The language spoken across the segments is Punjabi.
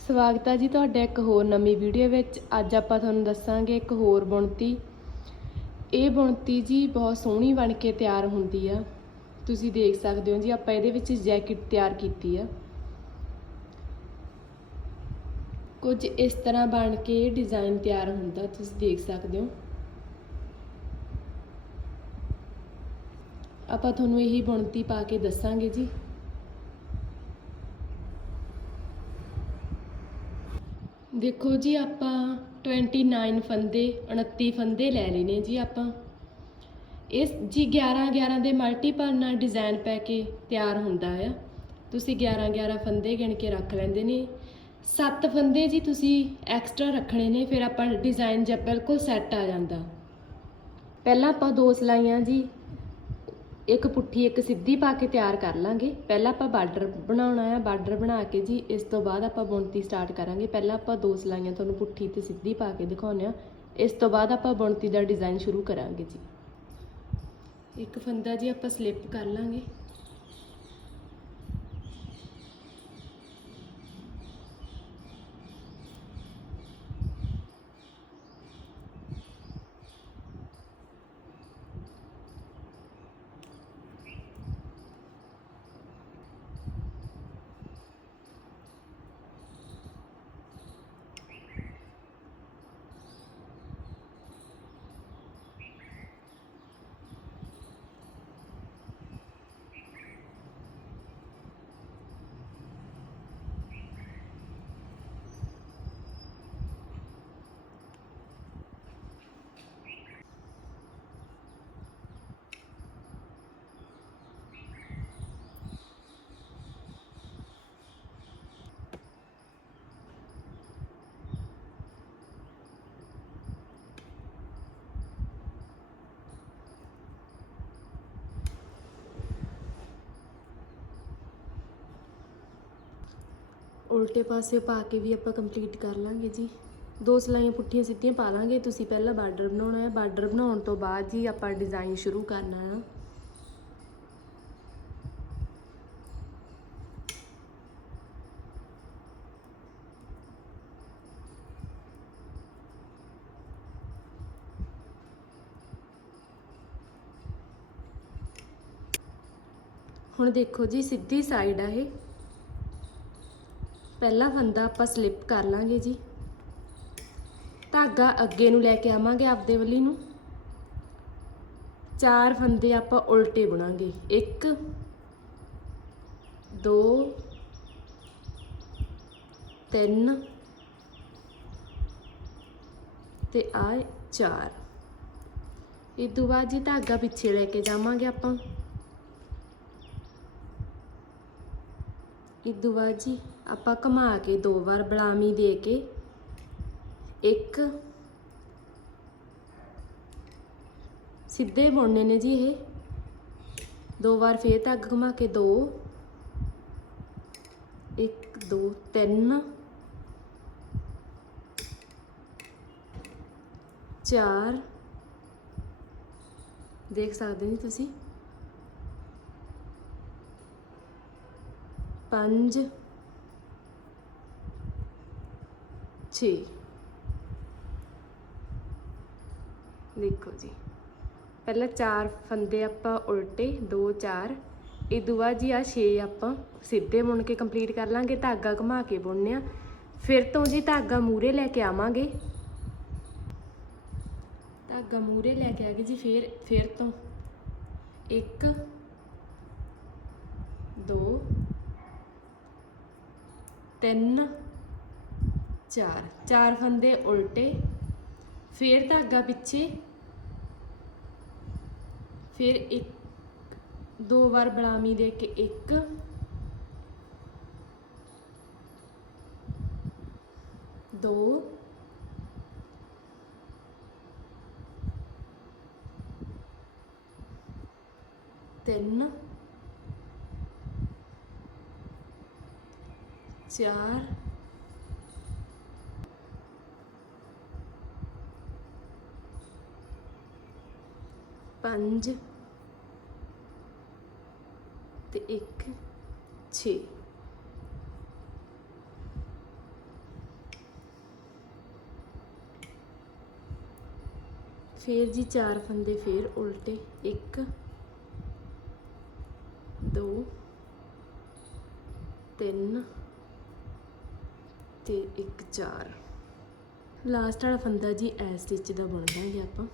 ਸਵਾਗਤ ਹੈ ਜੀ ਤੁਹਾਡਾ ਇੱਕ ਹੋਰ ਨਵੀਂ ਵੀਡੀਓ ਵਿੱਚ। ਅੱਜ ਆਪਾਂ ਤੁਹਾਨੂੰ ਦੱਸਾਂਗੇ ਇੱਕ ਹੋਰ ਬੁਣਤੀ। ਇਹ ਬੁਣਤੀ ਜੀ ਬਹੁਤ ਸੋਹਣੀ ਬਣ ਕੇ ਤਿਆਰ ਹੁੰਦੀ ਆ। ਤੁਸੀਂ ਦੇਖ ਸਕਦੇ ਹੋ ਜੀ, ਆਪਾਂ ਇਹਦੇ ਵਿੱਚ ਜੈਕਟ ਤਿਆਰ ਕੀਤੀ ਆ। ਕੁਝ ਇਸ ਤਰ੍ਹਾਂ ਬਣ ਕੇ ਡਿਜ਼ਾਈਨ ਤਿਆਰ ਹੁੰਦਾ, ਤੁਸੀਂ ਦੇਖ ਸਕਦੇ ਹੋ। ਆਪਾਂ ਤੁਹਾਨੂੰ ਇਹੀ ਬੁਣਤੀ ਪਾ ਕੇ ਦੱਸਾਂਗੇ ਜੀ। ਦੇਖੋ ਜੀ, ਆਪਾਂ 29 ਫੰਦੇ 29 ਫੰਦੇ ਲੈ ਲਏ ਨੇ ਜੀ ਆਪਾਂ। ਇਸ ਜੀ 11 11 ਦੇ ਮਲਟੀਪਲ ਨਾਲ ਡਿਜ਼ਾਈਨ ਪੈ ਕੇ ਤਿਆਰ ਹੁੰਦਾ ਆ। ਤੁਸੀਂ 11 11 ਫੰਦੇ ਗਿਣ ਕੇ ਰੱਖ ਲੈਂਦੇ ਨੇ। 7 ਫੰਦੇ ਜੀ ਤੁਸੀਂ ਐਕਸਟਰਾ ਰੱਖਣੇ ਨੇ, ਫਿਰ ਆਪਾਂ ਡਿਜ਼ਾਈਨ ਜਦ ਬਿਲਕੁਲ ਸੈੱਟ ਆ ਜਾਂਦਾ। ਪਹਿਲਾਂ ਆਪਾਂ ਦੋ ਸਲਾਈਆਂ ਜੀ ਇੱਕ ਪੁੱਠੀ, ਇੱਕ ਸਿੱਧੀ ਪਾ ਕੇ ਤਿਆਰ ਕਰ ਲਾਂਗੇ। ਪਹਿਲਾਂ ਆਪਾਂ ਬਾਰਡਰ ਬਣਾਉਣਾ ਆ। ਬਾਰਡਰ ਬਣਾ ਕੇ ਜੀ, ਇਸ ਤੋਂ ਬਾਅਦ ਆਪਾਂ ਬੁਣਤੀ ਸਟਾਰਟ ਕਰਾਂਗੇ। ਪਹਿਲਾਂ ਆਪਾਂ ਦੋ ਸਲਾਈਆਂ ਤੁਹਾਨੂੰ ਪੁੱਠੀ ਤੇ ਸਿੱਧੀ ਪਾ ਕੇ ਦਿਖਾਉਂਦੇ ਆ ਇਸ ਤੋਂ ਬਾਅਦ ਆਪਾਂ ਬੁਣਤੀ ਦਾ ਡਿਜ਼ਾਈਨ ਸ਼ੁਰੂ ਕਰਾਂਗੇ ਜੀ। ਇੱਕ ਫੰਦਾ ਜੀ ਆਪਾਂ ਸਲਿੱਪ ਕਰ ਲਾਂਗੇ। ਉਲਟੇ ਪਾਸੇ ਪਾ ਕੇ ਵੀ ਆਪਾਂ ਕੰਪਲੀਟ ਕਰ ਲਾਂਗੇ ਜੀ। ਦੋ ਸਲਾਈਆਂ ਪੁੱਠੀਆਂ ਸਿੱਧੀਆਂ ਪਾ ਲਾਂਗੇ। ਤੁਸੀਂ ਪਹਿਲਾਂ ਬਾਰਡਰ ਬਣਾਉਣਾ ਹੈ। ਬਾਰਡਰ ਬਣਾਉਣ ਤੋਂ ਬਾਅਦ ਜੀ ਆਪਾਂ ਡਿਜ਼ਾਈਨ ਸ਼ੁਰੂ ਕਰਨਾ ਹੈ। ਹੁਣ ਦੇਖੋ ਜੀ, ਸਿੱਧੀ ਸਾਈਡ ਆ ਇਹ। ਪਹਿਲਾ ਫੰਦਾ ਆਪਾਂ ਸਲਿੱਪ ਕਰ ਲਾਂਗੇ ਜੀ। ਧਾਗਾ ਅੱਗੇ ਨੂੰ ਲੈ ਕੇ ਆਵਾਂਗੇ ਆਪਦੇ ਵੱਲੀ ਨੂੰ। ਚਾਰ ਫੰਦੇ ਆਪਾਂ ਉਲਟੇ ਬੁਣਾਂਗੇ। 1 2 3 ਤੇ ਆ 4 ਇਹ ਤੋਂ ਬਾਅਦ ਜੀ ਧਾਗਾ ਪਿੱਛੇ ਲੈ ਕੇ ਜਾਵਾਂਗੇ ਆਪਾਂ। ਇਦੋਂ ਬਾਅਦ ਜੀ ਆਪਾਂ ਘੁਮਾ ਕੇ ਦੋ ਵਾਰ ਬਲਾਮੀ ਦੇ ਕੇ ਇੱਕ ਸਿੱਧੇ ਬੁਣਨੇ ਨੇ ਜੀ ਇਹ। ਦੋ ਵਾਰ ਫੇਰ ਧਾਗਾ ਘੁਮਾ ਕੇ ਦੋ। ਇੱਕ, ਦੋ, ਤਿੰਨ। ਚਾਰ। ਦੇਖ ਸਕਦੇ ਹੋ ਜੀ ਤੁਸੀਂ। ਪੰਜ। ਛੇ ਦੇਖੋ ਜੀ। ਪਹਿਲਾਂ ਚਾਰ ਫੰਦੇ ਆਪਾਂ ਉਲਟੇ 2 4 ਇਹ ਦੁਆ ਜੀ ਆ 6 ਆਪਾਂ ਸਿੱਧੇ ਬੁਣ ਕੇ ਕੰਪਲੀਟ ਕਰ ਲਾਂਗੇ, ਧਾਗਾ ਘੁਮਾ ਕੇ ਬੁਣਨੇ ਆ। ਫਿਰ ਤੋਂ ਜੀ ਧਾਗਾ ਮੂਰੇ ਲੈ ਕੇ ਆਵਾਂਗੇ। ਧਾਗਾ ਮੂਰੇ ਲੈ ਕੇ ਆ ਗਏ ਜੀ ਫਿਰ ਫਿਰ ਤੋਂ। 1 2 ਤਿੰਨ ਚਾਰ ਚਾਰ ਫੰਦੇ ਉਲਟੇ, ਫੇਰ ਧਾਗਾ ਪਿੱਛੇ, ਫਿਰ ਇੱਕ, ਦੋ ਵਾਰ ਬਲਾਮੀ ਦੇ ਕੇ ਇੱਕ, ਦੋ, ਤਿੰਨ, ਚਾਰ ਪੰਜ ਤੇ 1 6 ਫੇਰ ਜੀ ਚਾਰ ਫੰਦੇ ਫੇਰ ਉਲਟੇ। 1 2 3 ਤੇ 1 4 ਲਾਸਟ ਵਾਲਾ ਫੰਦਾ ਜੀ ਐ ਸਟਿਚ ਦਾ ਬਣਦਾ ਜੀ ਆਪਾਂ।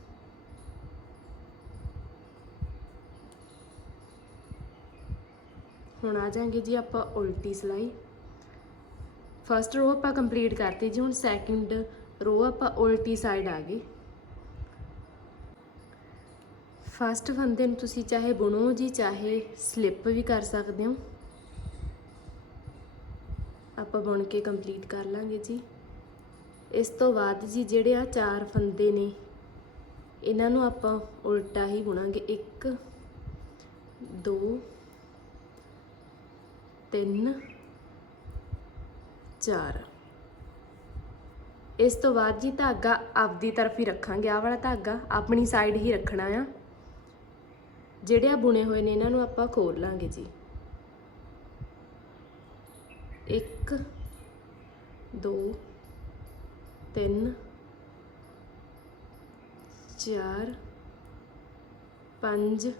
ਹੁਣ ਆ ਜਾਾਂਗੇ ਜੀ ਆਪਾਂ ਉਲਟੀ ਸਲਾਈ। ਫਸਟ ਰੋ ਆਪਾਂ ਕੰਪਲੀਟ ਕਰਤੀ ਜੀ, ਹੁਣ ਸੈਕਿੰਡ ਰੋ ਆਪਾਂ ਉਲਟੀ ਸਾਈਡ ਆ ਗਏ। ਫਸਟ ਫੰਦੇ ਨੂੰ ਤੁਸੀਂ ਚਾਹੇ ਬੁਣੋ ਜੀ, ਚਾਹੇ ਸਲਿੱਪ ਵੀ ਕਰ ਸਕਦੇ ਹੋ। ਆਪਾਂ ਬੁਣ ਕੇ ਕੰਪਲੀਟ ਕਰ ਲਾਂਗੇ ਜੀ। ਇਸ ਤੋਂ ਬਾਅਦ ਜੀ ਜਿਹੜੇ ਆ ਚਾਰ ਫੰਦੇ ਨੇ, ਇਹਨਾਂ ਨੂੰ ਆਪਾਂ ਉਲਟਾ ਹੀ ਬੁਣਾਂਗੇ। 1 2 3 4 ਇਸ ਤੋਂ ਬਾਅਦ ਜੀ ਧਾਗਾ ਆਪਦੀ ਤਰਫ ਹੀ ਰੱਖਾਂਗੇ। ਆਹ ਵਾਲਾ ਧਾਗਾ ਆਪਣੀ ਸਾਈਡ ਹੀ ਰੱਖਣਾ ਆ। ਜਿਹੜੇ ਆ ਬੁਣੇ ਹੋਏ ਨੇ, ਇਹਨਾਂ ਨੂੰ ਆਪਾਂ ਖੋਲ ਲਾਂਗੇ ਜੀ। 1 2 3 4 5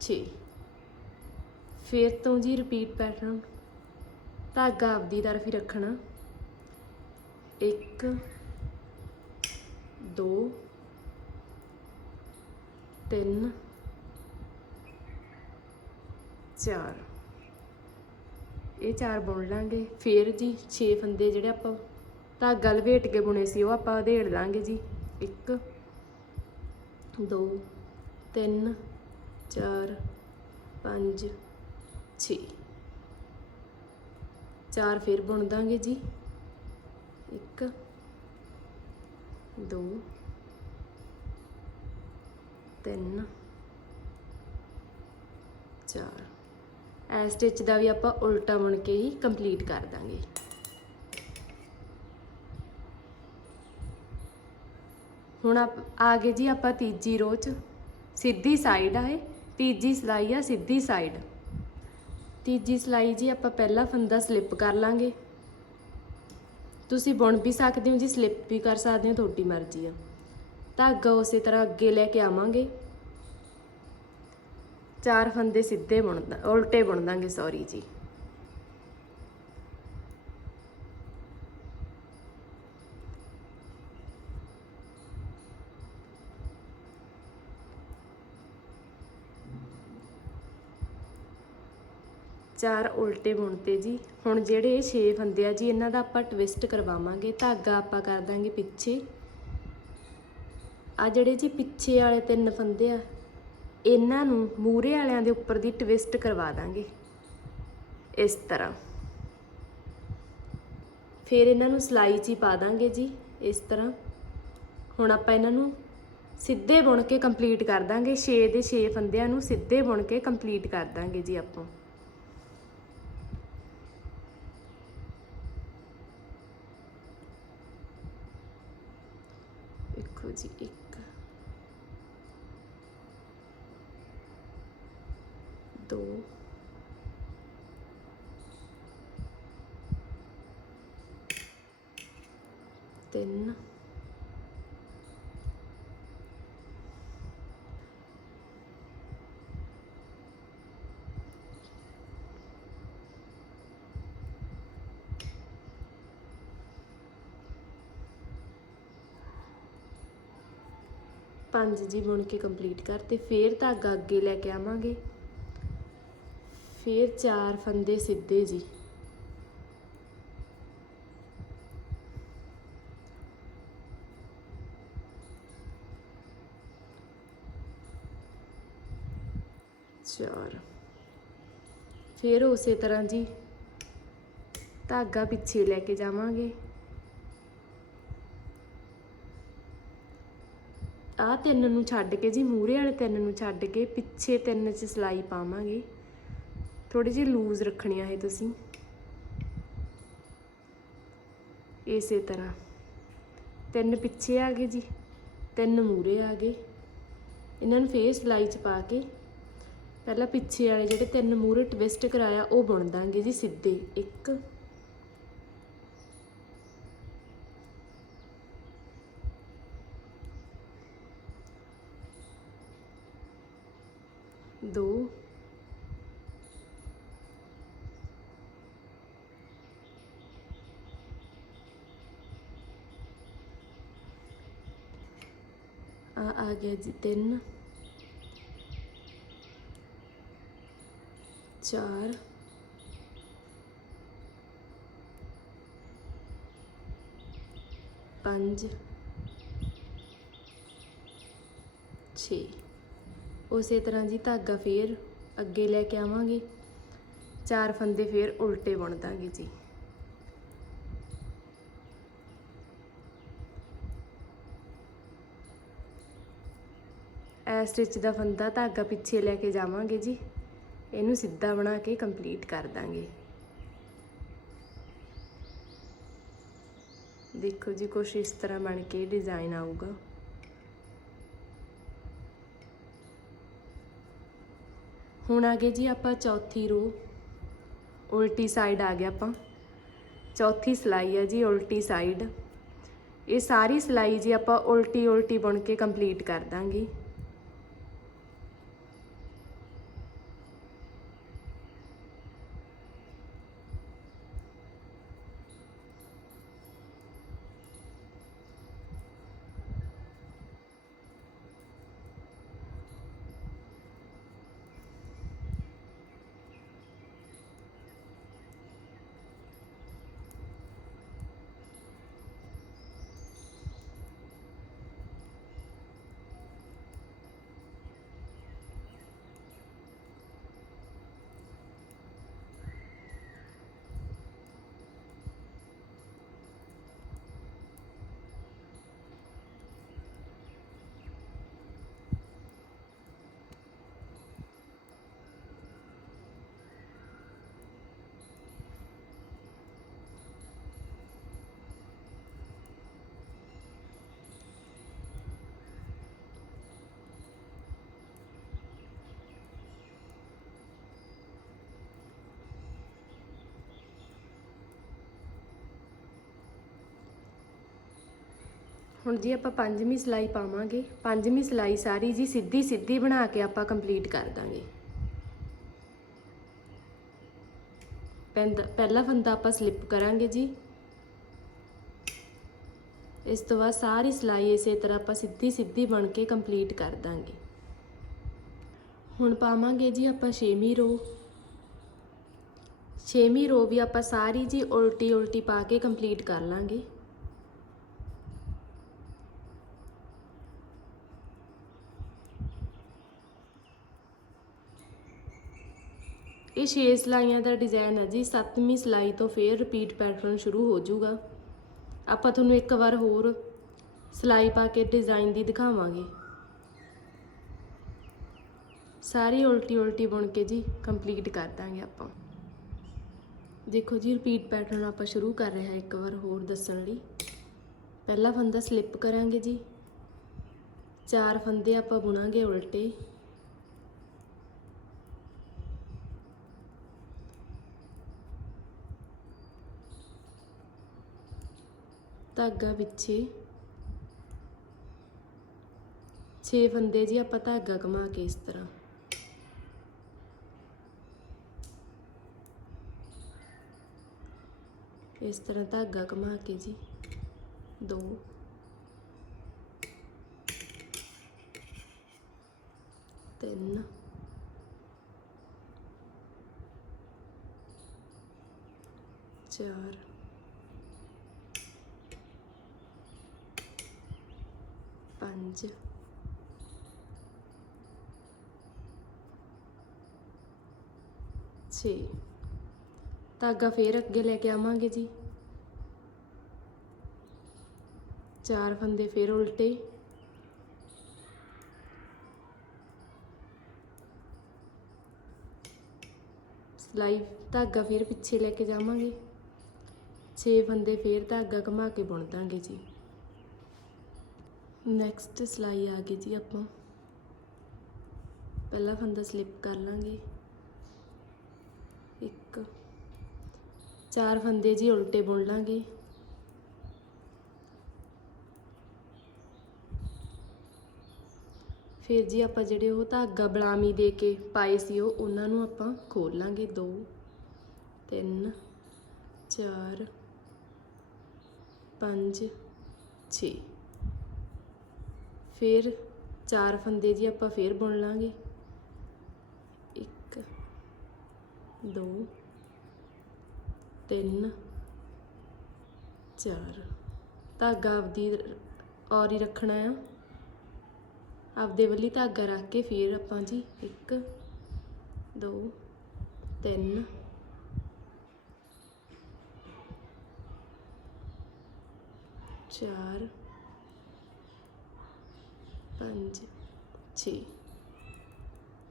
6 ਫਿਰ ਤੋਂ ਜੀ ਰਿਪੀਟ ਪੈਟਰਨ ਧਾਗਾ ਆਪਦੀ ਤਰਫ ਹੀ ਰੱਖਣਾ। 1 2 3 4 ਇਹ ਚਾਰ ਬੁਣ ਲਾਂਗੇ। ਫਿਰ ਜੀ 6 ਫੰਦੇ ਜਿਹੜੇ ਆਪਾਂ ਧਾਗਾ ਲਵੇਟ ਕੇ ਬੁਣੇ ਸੀ, ਉਹ ਆਪਾਂ ਉਧੇੜ ਲਾਂਗੇ ਜੀ। 1 2 3 4 5 6 ਚਾਰ ਫਿਰ ਬੁਣ ਦਾਂਗੇ ਜੀ। 1 2 3 4 ਐ ਸਟਿਚ ਦਾ ਵੀ ਆਪਾਂ ਉਲਟਾ ਬੁਣ ਕੇ ਹੀ ਕੰਪਲੀਟ ਕਰ ਦਾਂਗੇ। ਹੁਣ ਆਪ, ਆ ਗਏ ਜੀ ਆਪਾਂ ਤੀਜੀ ਰੋ ਚ। ਸਿੱਧੀ ਸਾਈਡ ਆਏ ਤੀਜੀ ਸਲਾਈ ਆ ਸਿੱਧੀ ਸਾਈਡ ਤੀਜੀ ਸਲਾਈ ਜੀ ਆਪਾਂ ਪਹਿਲਾ ਫੰਦਾ ਸਲਿੱਪ ਕਰ ਲਾਂਗੇ। ਤੁਸੀਂ ਬੁਣ ਵੀ ਸਕਦੇ ਹੋ ਜੀ, ਸਲਿੱਪ ਵੀ ਕਰ ਸਕਦੇ ਹੋ, ਤੁਹਾਡੀ ਮਰਜ਼ੀ ਆ। ਧਾਗਾ ਉਸੇ ਤਰ੍ਹਾਂ ਅੱਗੇ ਲੈ ਕੇ ਆਵਾਂਗੇ। ਚਾਰ ਫੰਦੇ ਸਿੱਧੇ ਬੁਣਦਾ, ਉਲਟੇ ਬੁਣ ਦਾਂਗੇ ਸੌਰੀ ਜੀ। ਚਾਰ ਉਲਟੇ ਬੁਣਤੇ ਜੀ। ਹੁਣ ਜਿਹੜੇ ਇਹ 6 ਫੰਦੇ ਆ ਜੀ, ਇਹਨਾਂ ਦਾ ਆਪਾਂ ਟਵਿਸਟ ਕਰਵਾਵਾਂਗੇ। ਧਾਗਾ ਆਪਾਂ ਕਰ ਦਾਂਗੇ ਪਿੱਛੇ। ਆ ਜਿਹੜੇ ਜੀ ਪਿੱਛੇ ਵਾਲੇ ਤਿੰਨ ਫੰਦੇ ਆ, ਇਹਨਾਂ ਨੂੰ ਮੂਰੇ ਵਾਲਿਆਂ ਦੇ ਉੱਪਰ ਦੀ ਟਵਿਸਟ ਕਰਵਾ ਦਾਂਗੇ। ਇਸ ਤਰ੍ਹਾਂ। ਫਿਰ ਇਹਨਾਂ ਨੂੰ ਸਲਾਈ 'ਚ ਹੀ ਪਾ ਦਾਂਗੇ ਜੀ, ਇਸ ਤਰ੍ਹਾਂ। ਹੁਣ ਆਪਾਂ ਇਹਨਾਂ ਨੂੰ ਸਿੱਧੇ ਬੁਣ ਕੇ ਕੰਪਲੀਟ ਕਰ ਦਾਂਗੇ। 6 ਦੇ 6 ਫੰਦਿਆਂ ਨੂੰ ਸਿੱਧੇ ਬੁਣ ਕੇ ਕੰਪਲੀਟ ਕਰ ਦਾਂਗੇ ਜੀ ਆਪਾਂ ਦੇਖੋ ਜੀ ਇੱਕ ਦੋ ਤਿੰਨ। ਪੰਜ ਜੀ ਬੁਣ ਕੇ ਕੰਪਲੀਟ ਕਰਤੇ, ਫੇਰ ਧਾਗਾ ਅੱਗੇ ਲੈ ਕੇ ਆਵਾਂਗੇ। ਫੇਰ ਚਾਰ ਫੰਦੇ ਸਿੱਧੇ ਜੀ ਚਾਰ ਫਿਰ ਉਸੇ ਤਰ੍ਹਾਂ ਜੀ। ਧਾਗਾ ਪਿੱਛੇ ਲੈ ਕੇ ਜਾਵਾਂਗੇ। ਆ ਤਿੰਨ ਨੂੰ ਛੱਡ ਕੇ ਜੀ ਮੂਰੇ ਵਾਲੇ ਤਿੰਨ ਨੂੰ ਛੱਡ ਕੇ ਪਿੱਛੇ ਤਿੰਨ 'ਚ ਸਲਾਈ ਪਾਵਾਂਗੇ। ਥੋੜੀ ਜਿਹੀ ਲੂਜ਼ ਰੱਖਣੀ ਆ ਇਹ ਤੁਸੀਂ। ਇਸੇ ਤਰ੍ਹਾਂ। ਤਿੰਨ ਪਿੱਛੇ ਆ ਗਏ ਜੀ, ਤਿੰਨ ਮੂਰੇ ਆ ਗਏ। ਇਹਨਾਂ ਨੂੰ ਫੇਰ ਸਲਾਈ 'ਚ ਪਾ ਕੇ ਪਹਿਲਾਂ ਪਿੱਛੇ ਵਾਲੇ ਜਿਹੜੇ ਤਿੰਨ ਮੂਹਰੇ ਟਵਿਸਟ ਕਰਾਇਆ, ਉਹ ਬੁਣ ਦਾਂਗੇ ਜੀ ਸਿੱਧੇ, ਇੱਕ। ਦੋ। ਆ ਆ ਗਿਆ ਜੀ ਤਿੰਨ। ਚਾਰ। ਪੰਜ। ਛੇ। ਉਸੇ ਤਰ੍ਹਾਂ ਜੀ ਧਾਗਾ ਫੇਰ ਅੱਗੇ ਲੈ ਕੇ ਆਵਾਂਗੇ। ਚਾਰ ਫੰਦੇ ਫੇਰ ਉਲਟੇ ਬੁਣ ਦਾਂਗੇ ਜੀ। ਐ ਸਟਿਚ ਦਾ ਫੰਦਾ ਧਾਗਾ ਪਿੱਛੇ ਲੈ ਕੇ ਜਾਵਾਂਗੇ ਜੀ। ਇਹਨੂੰ ਸਿੱਧਾ ਬਣਾ ਕੇ ਕੰਪਲੀਟ ਕਰ ਦਾਂਗੇ। ਦੇਖੋ ਜੀ, ਕੁਛ ਇਸ ਤਰ੍ਹਾਂ ਬਣ ਕੇ ਡਿਜ਼ਾਈਨ ਆਊਗਾ। ਹੁਣ ਆ ਗਏ ਜੀ ਆਪਾਂ ਚੌਥੀ ਰੋ ਉਲਟੀ ਸਾਈਡ ਆ ਗਿਆ ਆਪਾਂ। ਚੌਥੀ ਸਲਾਈ ਹੈ ਜੀ, ਉਲਟੀ ਸਾਈਡ ਇਹ ਸਾਰੀ ਸਲਾਈ ਜੀ ਆਪਾਂ ਉਲਟੀ ਉਲਟੀ ਬੁਣ ਕੇ ਕੰਪਲੀਟ ਕਰ ਦਾਂਗੇ। ਹੁਣ ਜੀ ਆਪਾਂ ਪੰਜਵੀਂ ਸਿਲਾਈ ਪਾਵਾਂਗੇ। ਪੰਜਵੀਂ ਸਿਲਾਈ ਸਾਰੀ ਜੀ ਸਿੱਧੀ ਸਿੱਧੀ ਬਣਾ ਕੇ ਆਪਾਂ ਕੰਪਲੀਟ ਕਰ ਦਾਂਗੇ। ਪੈਂਦਾ- ਪਹਿਲਾ ਫੰਦਾ ਆਪਾਂ ਸਲਿੱਪ ਕਰਾਂਗੇ ਜੀ। ਇਸ ਤੋਂ ਬਾਅਦ ਸਾਰੀ ਸਿਲਾਈ ਇਸੇ ਤਰ੍ਹਾਂ ਆਪਾਂ ਸਿੱਧੀ ਸਿੱਧੀ ਬਣ ਕੇ ਕੰਪਲੀਟ ਕਰ ਦਾਂਗੇ। ਹੁਣ ਪਾਵਾਂਗੇ ਜੀ ਆਪਾਂ ਛੇਵੀਂ ਰੋ। ਛੇਵੀਂ ਰੋ ਵੀ ਆਪਾਂ ਸਾਰੀ ਜੀ ਉਲਟੀ ਉਲਟੀ ਪਾ ਕੇ ਕੰਪਲੀਟ ਕਰ ਲਾਂਗੇ। ਇਹ 6 ਸਲਾਈਆਂ ਦਾ ਡਿਜ਼ਾਈਨ ਹੈ ਜੀ। 7ਵੀਂ ਸਲਾਈ ਤੋਂ ਫੇਰ ਰਿਪੀਟ ਪੈਟਰਨ ਸ਼ੁਰੂ ਹੋ ਜਾਊਗਾ। ਆਪਾਂ ਤੁਹਾਨੂੰ ਇੱਕ ਵਾਰ ਹੋਰ ਸਲਾਈ ਪਾ ਕੇ ਡਿਜ਼ਾਈਨ ਦੀ ਦਿਖਾਵਾਂਗੇ। ਸਾਰੀ ਉਲਟੀ ਉਲਟੀ ਬੁਣ ਕੇ ਜੀ ਕੰਪਲੀਟ ਕਰ ਦਾਂਗੇ ਆਪਾਂ। ਦੇਖੋ ਜੀ ਰਿਪੀਟ ਪੈਟਰਨ ਆਪਾਂ ਸ਼ੁਰੂ ਕਰ ਰਹੇ ਹਾਂ ਇੱਕ ਵਾਰ ਹੋਰ ਦੱਸਣ ਲਈ। ਪਹਿਲਾ ਫੰਦਾ ਸਲਿੱਪ ਕਰਾਂਗੇ ਜੀ। ਚਾਰ ਫੰਦੇ ਆਪਾਂ ਬੁਣਾਂਗੇ ਉਲਟੇ। ਧਾਗਾ ਪਿੱਛੇ। 6 ਫੰਦੇ ਜੀ, ਆਪਾਂ ਧਾਗਾ ਘੁਮਾ ਕੇ ਇਸ ਤਰ੍ਹਾਂ। ਇਸ ਤਰ੍ਹਾਂ ਧਾਗਾ ਘੁਮਾ ਕੇ ਜੀ। ਦੋ। ਤਿੰਨ। ਚਾਰ। ਪੰਜ ਛੇ। ਧਾਗਾ ਫੇਰ ਅੱਗੇ ਲੈ ਕੇ ਆਵਾਂਗੇ ਜੀ। ਚਾਰ ਫੰਦੇ ਫੇਰ ਉਲਟੇ। ਸਲਾਈ ਧਾਗਾ ਫੇਰ ਪਿੱਛੇ ਲੈ ਕੇ ਜਾਵਾਂਗੇ। 6 ਫੰਦੇ ਫੇਰ ਧਾਗਾ ਘੁਮਾ ਕੇ ਬੁਣ ਦਾਂਗੇ ਜੀ। ਨੈਕਸਟ ਸਿਲਾਈ ਆ ਗਈ ਜੀ ਆਪਾਂ। ਪਹਿਲਾ ਫੰਦਾ ਸਲਿੱਪ ਕਰ ਲਾਂਗੇ। ਇੱਕ, ਚਾਰ ਫੰਦੇ ਜੀ ਉਲਟੇ ਬੁਣ ਲਾਂਗੇ। ਫਿਰ ਜੀ ਆਪਾਂ ਜਿਹੜੇ ਉਹ ਧਾਗਾ ਬਲਾਮੀ ਦੇ ਕੇ ਪਾਏ ਸੀ, ਉਹ ਉਹਨਾਂ ਨੂੰ ਆਪਾਂ ਖੋਲ ਲਾਂਗੇ। 2 3 4 5 6 ਫਿਰ ਚਾਰ ਫੰਦੇ ਜੀ ਆਪਾਂ ਫੇਰ ਬੁਣ ਲਾਂਗੇ। 1 2 3 4 ਧਾਗਾ ਆਪਦੀ ਔਰ ਹੀ ਰੱਖਣਾ ਆ। ਆਪਦੇ ਵੱਲੀ ਧਾਗਾ ਰੱਖ ਕੇ ਫਿਰ ਆਪਾਂ ਜੀ 1 2 3 ਚਾਰ ਪੰਜ ਛੇ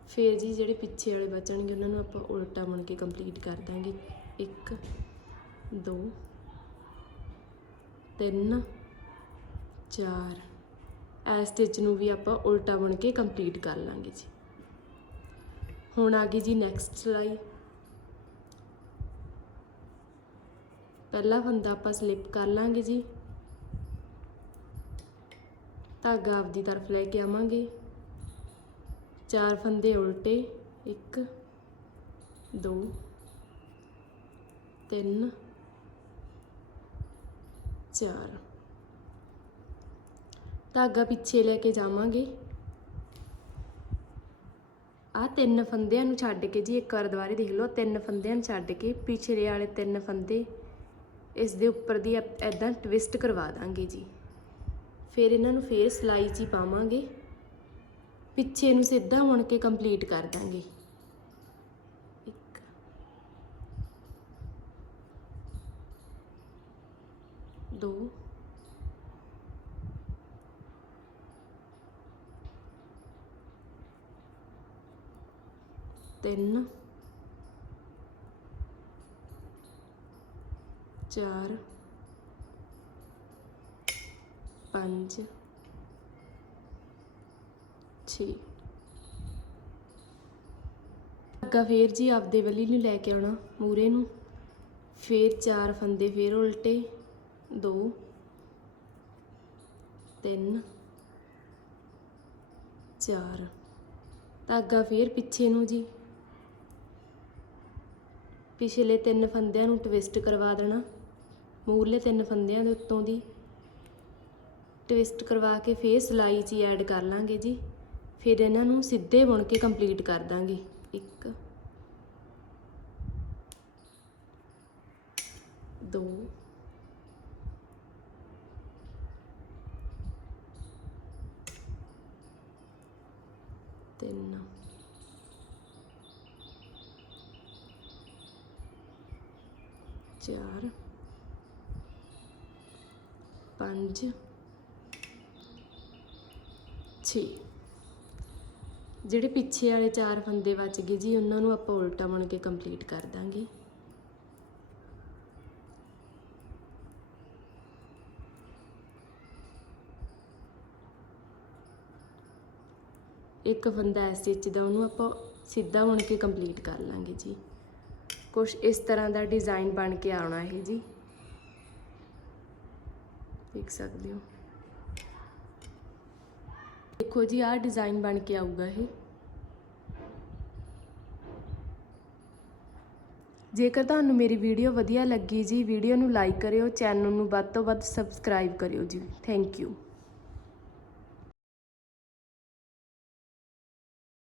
ਫਿਰ ਜੀ ਜਿਹੜੇ ਪਿੱਛੇ ਵਾਲੇ ਬਚਣਗੇ, ਉਹਨਾਂ ਨੂੰ ਆਪਾਂ ਉਲਟਾ ਬਣ ਕੇ ਕੰਪਲੀਟ ਕਰ ਦਾਂਗੇ। 1 2 3 4 ਐ ਸਟਿਚ ਨੂੰ ਵੀ ਆਪਾਂ ਉਲਟਾ ਬਣ ਕੇ ਕੰਪਲੀਟ ਕਰ ਲਾਂਗੇ ਜੀ। ਹੁਣ ਆ ਗਈ ਜੀ ਨੈਕਸਟ ਸਿਲਾਈ ਪਹਿਲਾ ਫੰਦਾ ਆਪਾਂ ਸਲਿਪ ਕਰ ਲਾਂਗੇ ਜੀ। ਧਾਗਾ ਆਪਦੀ ਤਰਫ ਲੈ ਕੇ ਆਵਾਂਗੇ। ਚਾਰ ਫੰਦੇ ਉਲਟੇ 1 2 3 4 ਧਾਗਾ ਪਿੱਛੇ ਲੈ ਕੇ ਜਾਵਾਂਗੇ। ਆ ਤਿੰਨ ਫੰਦਿਆਂ ਨੂੰ ਛੱਡ ਕੇ ਜੀ ਇੱਕ ਵਾਰ ਦੁਬਾਰੇ ਦੇਖ ਲਓ, ਤਿੰਨ ਫੰਦਿਆਂ ਨੂੰ ਛੱਡ ਕੇ ਪਿਛਲੇ ਵਾਲੇ ਤਿੰਨ ਫੰਦੇ ਇਸ ਦੇ ਉੱਪਰ ਦੀ ਐਦਾਂ ਟਵਿਸਟ ਕਰਵਾ ਦਾਂਗੇ ਜੀ। ਫਿਰ ਇਹਨਾਂ ਨੂੰ ਫੇਰ ਸਲਾਈ 'ਚ ਹੀ ਪਾਵਾਂਗੇ। ਪਿੱਛੇ ਨੂੰ ਸਿੱਧਾ ਮੁੜ ਕੇ ਕੰਪਲੀਟ ਕਰ ਦਾਂਗੇ। ਇੱਕ। ਦੋ। ਤਿੰਨ। ਚਾਰ। ਪੰਜ, ਛੇ। ਅੱਗਾ ਫੇਰ ਜੀ ਆਪਦੇ ਵੱਲੀ ਨੂੰ ਲੈ ਕੇ ਆਉਣਾ ਮੂਰੇ ਨੂੰ। ਫੇਰ ਚਾਰ ਫੰਦੇ, ਫੇਰ ਉਲਟੇ, ਦੋ, ਤਿੰਨ, ਚਾਰ। ਧਾਗਾ ਫੇਰ ਪਿੱਛੇ ਨੂੰ ਜੀ। ਪਿਛਲੇ ਤਿੰਨ ਫੰਦਿਆਂ ਨੂੰ ਟਵਿਸਟ ਕਰਵਾ ਦੇਣਾ। ਮੂਰਲੇ ਤਿੰਨ ਫੰਦਿਆਂ ਦੇ ਉੱਤੋਂ ਦੀ। ਟਵਿਸਟ ਕਰਵਾ ਕੇ ਫੇਰ ਸਲਾਈ 'ਚ ਹੀ ਐਡ ਕਰ ਲਾਂਗੇ ਜੀ। ਫਿਰ ਇਹਨਾਂ ਨੂੰ ਸਿੱਧੇ ਬੁਣ ਕੇ ਕੰਪਲੀਟ ਕਰ ਦਾਂਗੇ। ਇੱਕ, ਦੋ, ਤਿੰਨ। ਚਾਰ, ਪੰਜ। ਛੇ ਜਿਹੜੇ ਪਿੱਛੇ ਵਾਲੇ ਚਾਰ ਫੰਦੇ ਬਚ ਗਏ ਜੀ, ਉਹਨਾਂ ਨੂੰ ਆਪਾਂ ਉਲਟਾ ਬਣ ਕੇ ਕੰਪਲੀਟ ਕਰ ਦਾਂਗੇ। ਇੱਕ ਫੰਦਾ ਐ ਸਟਿਚ ਦਾ, ਉਹਨੂੰ ਆਪਾਂ ਸਿੱਧਾ ਬੁਣ ਕੇ ਕੰਪਲੀਟ ਕਰ ਲਾਂਗੇ ਜੀ। ਕੁਝ ਇਸ ਤਰ੍ਹਾਂ ਦਾ ਡਿਜ਼ਾਈਨ ਬਣ ਕੇ ਆਉਣਾ ਹੈ ਜੀ। ਦੇਖ ਸਕਦੇ ਹੋ। ਦੇਖੋ ਜੀ, ਆਹ ਡਿਜ਼ਾਈਨ ਬਣ ਕੇ ਆਊਗਾ ਇਹ। ਜੇਕਰ ਤੁਹਾਨੂੰ ਮੇਰੀ ਵੀਡੀਓ ਵਧੀਆ ਲੱਗੀ ਜੀ ਵੀਡੀਓ ਨੂੰ ਲਾਈਕ ਕਰਿਓ ਚੈਨਲ ਨੂੰ ਵੱਧ ਤੋਂ ਵੱਧ ਸਬਸਕ੍ਰਾਈਬ ਕਰਿਓ ਜੀ। Thank you